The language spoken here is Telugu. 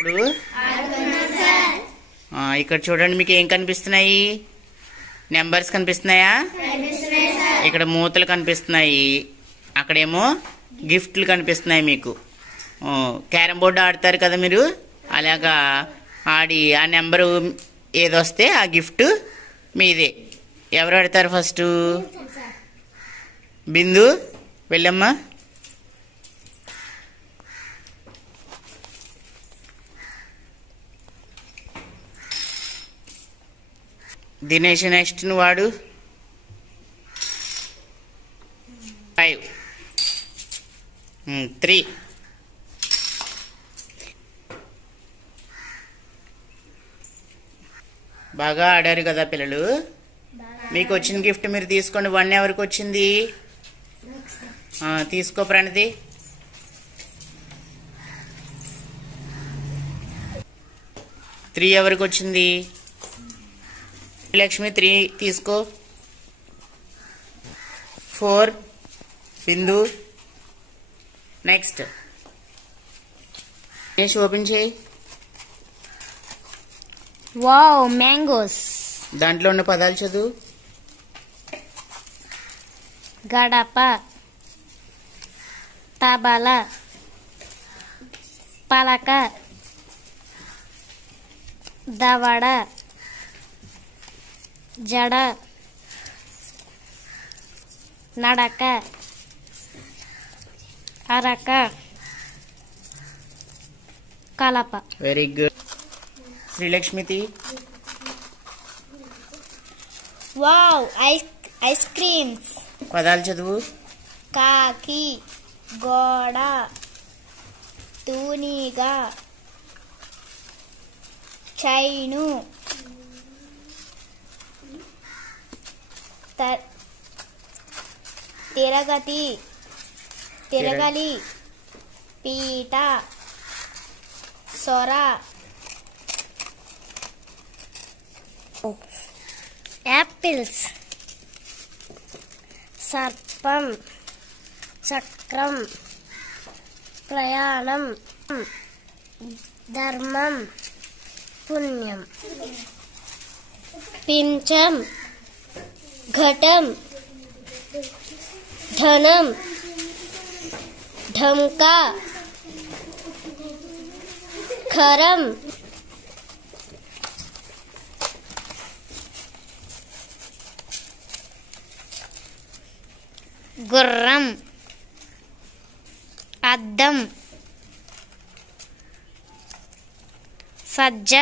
ఇప్పుడు ఇక్కడ చూడండి, మీకు ఏం కనిపిస్తున్నాయి? నెంబర్స్ కనిపిస్తున్నాయా? ఇక్కడ మూతలు కనిపిస్తున్నాయి, అక్కడేమో గిఫ్ట్లు కనిపిస్తున్నాయి. మీకు క్యారమ్ బోర్డు ఆడతారు కదా మీరు, అలాగా ఆడి ఆ నెంబరు ఏదొస్తే ఆ గిఫ్ట్ మీదే. ఎవరు ఆడతారు ఫస్ట్? బిందు, వెళ్ళమ్మా. దినేష్, నెక్స్ట్ నువ్వు వాడు. 5 3 బాగా ఆడారు కదా పిల్లలు. మీకు వచ్చిన గిఫ్ట్ మీరు తీసుకోండి. 1 ఎవరికి వచ్చింది? తీసుకో ప్రణతి. 3 ఎవరికి వచ్చింది? లక్ష్మి 3 తీసుకో. 4 బిందు. నెక్స్ట్ ఓపెన్ చేయి. Wow, mangoes. దాంట్లో ఉన్న పదాలు చదువు. గడప, తబల, పలక, దవడ, జడ, నడక, అరక, కలప. Very good. శ్రీలక్ష్మి తీ. Wow, ice creams. పదాలు చదువు. కాకి, గోడ, తూనీగ, చైను, తిరగతి, తిరగలి, పీట, సొర. యాపిల్స్. సర్పం, చక్రం, ప్రయాణం, ధర్మం, పుణ్యం. పించం, ఘటం, ధనం, ఢంకా, ఖరం. గుర్రం, అద్దం, సజ్జ,